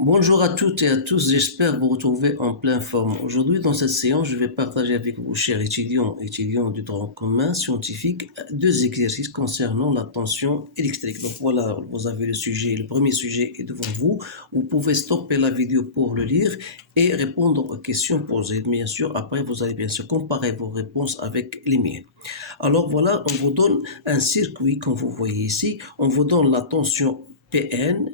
Bonjour à toutes et à tous, j'espère vous retrouver en pleine forme. Aujourd'hui, dans cette séance, je vais partager avec vous, chers étudiants et étudiants du droit commun scientifique, deux exercices concernant la tension électrique. Donc voilà, vous avez le premier sujet est devant vous. Vous pouvez stopper la vidéo pour le lire et répondre aux questions posées. Bien sûr, après, vous allez bien sûr comparer vos réponses avec les miennes. Alors voilà, on vous donne un circuit, comme vous voyez ici. On vous donne la tension Pn,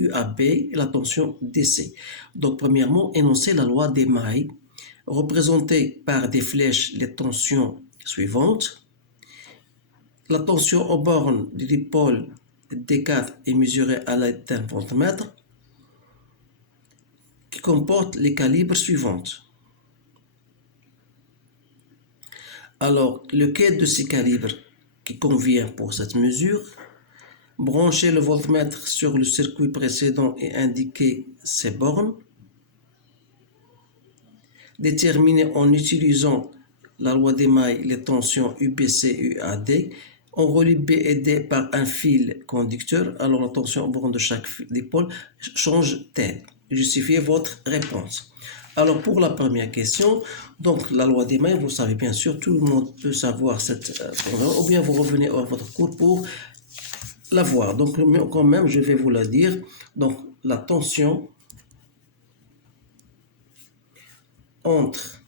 UAB et la tension DC. Donc, premièrement, énoncer la loi des mailles, représentée par des flèches les tensions suivantes. La tension aux bornes du dipôle D4 est mesurée à l'aide d'un voltmètre qui comporte les calibres suivants. Alors, lequel de ces calibres qui convient pour cette mesure? Brancher le voltmètre sur le circuit précédent et indiquer ses bornes. Déterminer en utilisant la loi des mailles les tensions UBC et UAD. On relie B et D par un fil conducteur, alors la tension au borne de chaque dipôle change-t-elle? Justifiez votre réponse. Alors pour la première question, donc la loi des mailles, vous savez bien sûr, tout le monde peut savoir cette ou bien vous revenez à votre cours pour la voir. Donc quand même, je vais vous la dire. Donc la tension entre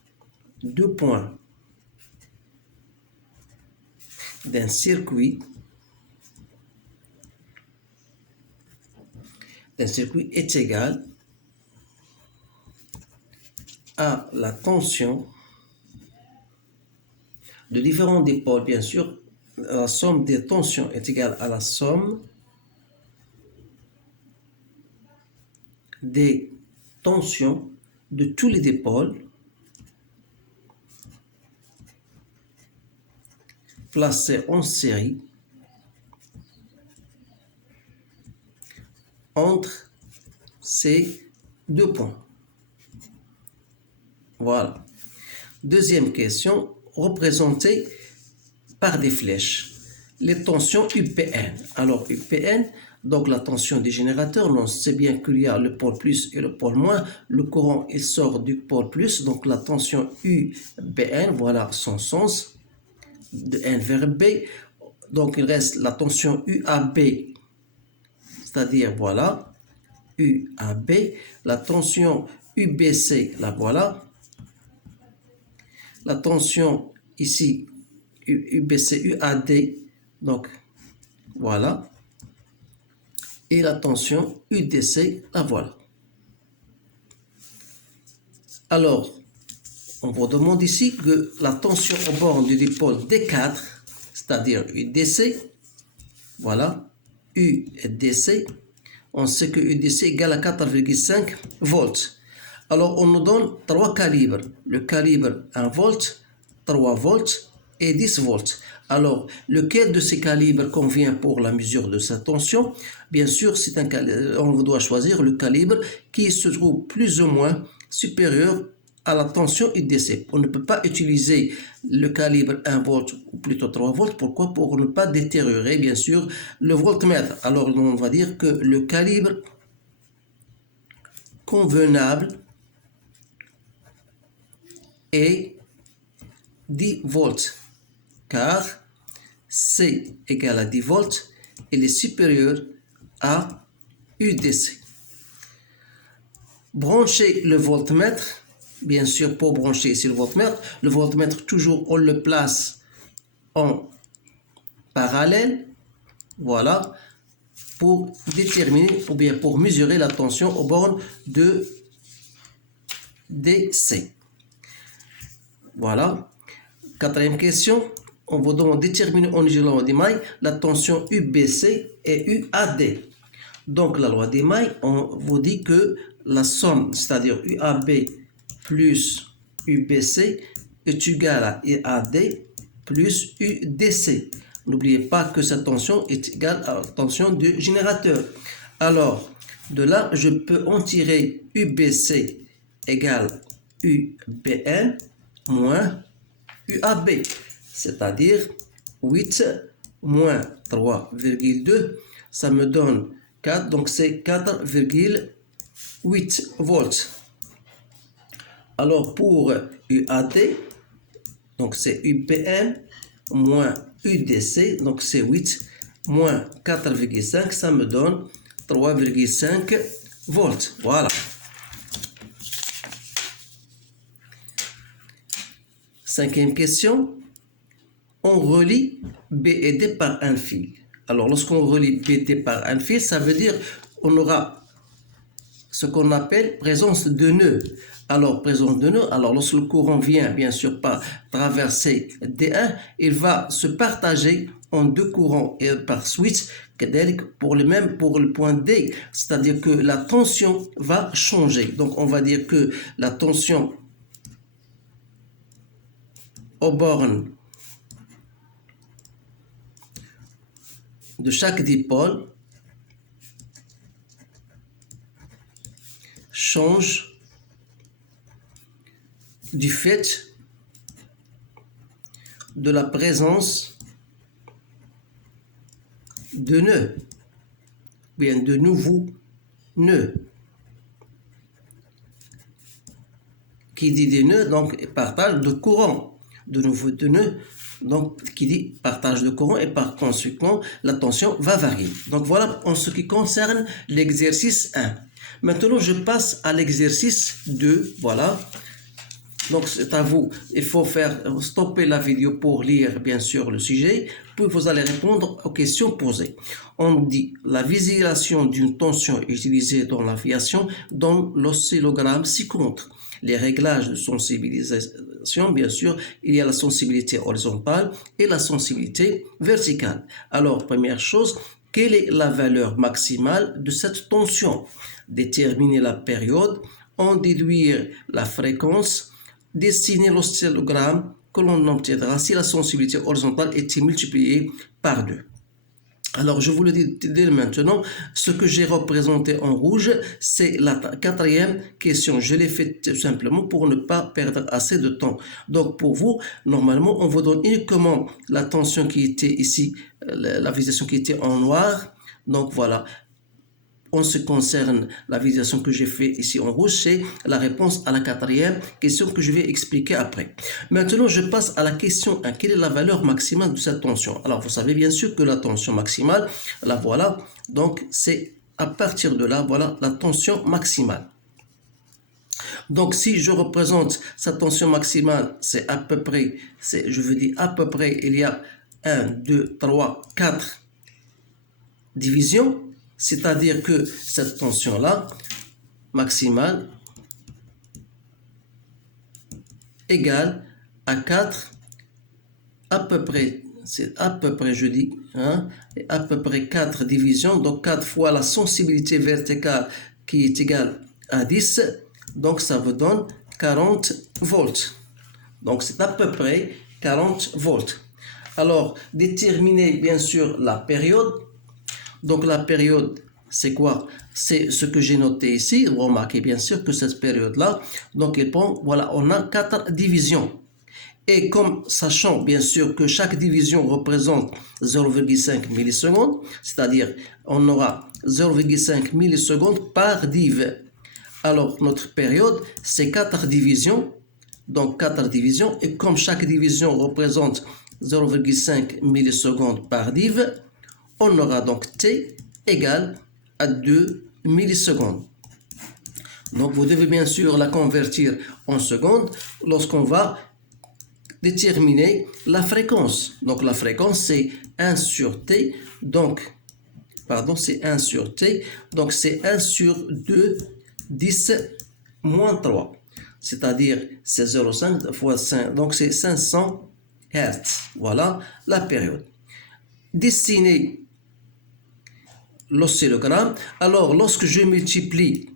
deux points d'un circuit est égale à la tension de différents dipôles. Bien sûr, la somme des tensions est égale à la somme des tensions de tous les dipôles placés en série entre ces deux points. Voilà. Deuxième question, représentée par des flèches. Les tensions UPN. Alors UPN, donc la tension des générateurs, on sait bien qu'il y a le pôle plus et le pôle moins. Le courant, il sort du pôle plus, donc la tension UBN, voilà son sens, de N vers B. Donc il reste la tension UAB, c'est-à-dire voilà, UAB. La tension UBC, la voilà. La tension ici, UBC, UAD, donc voilà. Et la tension UDC, la voilà. Alors, on vous demande ici que la tension au bord du dipôle D4, c'est-à-dire UDC, voilà, UDC, on sait que UDC égale à 4,5 volts. Alors, on nous donne trois calibres. Le calibre 1 volt, 3 volts et 10 volts. Alors, lequel de ces calibres convient pour la mesure de sa tension? Bien sûr, on doit choisir le calibre qui se trouve plus ou moins supérieur à la tension UDC. On ne peut pas utiliser le calibre 1 volt ou plutôt 3 volts. Pourquoi? Pour ne pas détériorer, bien sûr, le voltmètre. Alors, on va dire que le calibre convenable est 10 volts, car C égale à 10 volts, il est supérieur à UDC. Brancher le voltmètre, bien sûr, pour brancher ici le voltmètre toujours on le place en parallèle, voilà, pour déterminer ou bien pour mesurer la tension aux bornes de DC. Voilà. Quatrième question, on vous demande de déterminer en utilisant la loi des mailles la tension UBC et UAD. Donc la loi des mailles, on vous dit que la somme, c'est-à-dire UAB plus UBC est égale à UAD plus UDC. N'oubliez pas que cette tension est égale à la tension du générateur. Alors, de là, je peux en tirer UBC égale UBN moins UAB, c'est-à-dire 8 moins 3,2, ça me donne 4, donc c'est 4,2 8 volts. Alors pour UAD, donc c'est UPM moins UDC, donc c'est 8 moins 4,5, ça me donne 3,5 volts. Voilà. Cinquième question. On relie B et D par un fil. Alors lorsqu'on relie B et D par un fil, ça veut dire on aura ce qu'on appelle présence de nœuds. Alors, présence de nœuds, alors lorsque le courant vient, bien sûr, par traverser D1, il va se partager en deux courants et par switch, pour le point D, c'est-à-dire que la tension va changer. Donc, on va dire que la tension aux bornes de chaque dipôle change du fait de la présence de nœuds, bien de nouveaux nœuds. Qui dit des nœuds, donc partage de courant, de nouveaux nœuds, donc qui dit partage de courant et par conséquent la tension va varier. Donc voilà en ce qui concerne l'exercice 1. Maintenant je passe à l'exercice 2, voilà. Donc c'est à vous, il faut stopper la vidéo pour lire bien sûr le sujet, puis vous allez répondre aux questions posées. On dit la visualisation d'une tension utilisée dans l'aviation dans l'oscillogramme ci-contre. Les réglages de sensibilisation, bien sûr, il y a la sensibilité horizontale et la sensibilité verticale. Alors première chose, quelle est la valeur maximale de cette tension? Déterminer la période, en déduire la fréquence, dessiner l'oscillogramme que l'on obtiendra si la sensibilité horizontale était multipliée par 2. Alors, je vous le dis dès maintenant, ce que j'ai représenté en rouge, c'est la quatrième question. Je l'ai fait tout simplement pour ne pas perdre assez de temps. Donc, pour vous, normalement, on vous donne uniquement la tension qui était ici, la visualisation qui était en noir. Donc, voilà. En ce qui concerne la visualisation que j'ai fait ici en rouge, c'est la réponse à la quatrième question que je vais expliquer après. Maintenant, je passe à la question 1. Quelle est la valeur maximale de cette tension? Alors, vous savez bien sûr que la tension maximale, la voilà. Donc, c'est à partir de là, voilà la tension maximale. Donc, si je représente cette tension maximale, c'est à peu près, je veux dire à peu près, il y a 1, 2, 3, 4 divisions. C'est-à-dire que cette tension-là, maximale, égale à 4, à peu près, c'est à peu près, je dis, et à peu près 4 divisions, donc 4 fois la sensibilité verticale qui est égale à 10, donc ça vous donne 40 volts. Donc c'est à peu près 40 volts. Alors, déterminer bien sûr la période. Donc la période, c'est quoi? C'est ce que j'ai noté ici. Vous remarquez bien sûr que cette période-là, donc voilà, on a 4 divisions. Et comme sachant bien sûr que chaque division représente 0,5 millisecondes, c'est-à-dire on aura 0,5 millisecondes par div. Alors notre période, c'est 4 divisions. Donc 4 divisions. Et comme chaque division représente 0,5 millisecondes par div, on aura donc T égale à 2 millisecondes. Donc, vous devez bien sûr la convertir en secondes lorsqu'on va déterminer la fréquence. Donc, la fréquence, c'est 1 sur T. Donc, pardon, c'est 1 sur T. Donc, c'est 1 sur 2, 10 moins 3. C'est-à-dire, c'est 0,5 fois 5. Donc, c'est 500 Hz. Voilà la période. Dessiner l'oscillogramme. Alors, lorsque je multiplie,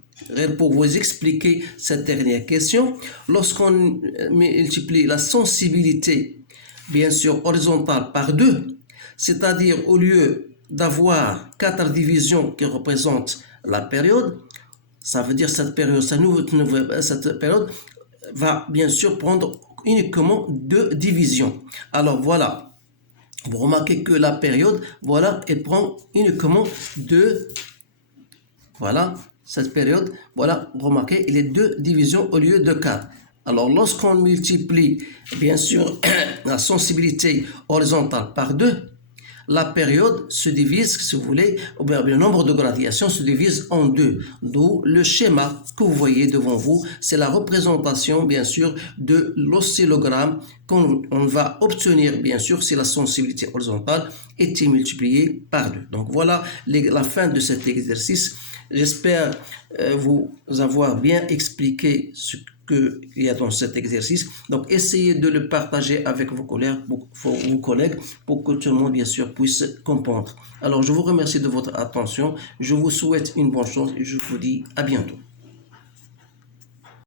pour vous expliquer cette dernière question, lorsqu'on multiplie la sensibilité, bien sûr, horizontale par 2, c'est-à-dire au lieu d'avoir 4 divisions qui représentent la période, ça veut dire cette période, cette période va bien sûr prendre uniquement 2 divisions. Alors, voilà. Vous remarquez que la période, voilà, elle prend uniquement 2, voilà, cette période, voilà, remarquez, il est 2 divisions au lieu de 4. Alors, lorsqu'on multiplie, bien sûr, la sensibilité horizontale par 2, la période se divise, si vous voulez, ou bien le nombre de gradations se divise en 2. D'où le schéma que vous voyez devant vous, c'est la représentation, bien sûr, de l'oscillogramme qu'on va obtenir, bien sûr, si la sensibilité horizontale était multipliée par 2. Donc voilà la fin de cet exercice. J'espère vous avoir bien expliqué ce qu'il y a dans cet exercice. Donc, essayez de le partager avec vos collègues pour que tout le monde, bien sûr, puisse comprendre. Alors, je vous remercie de votre attention. Je vous souhaite une bonne chance et je vous dis à bientôt.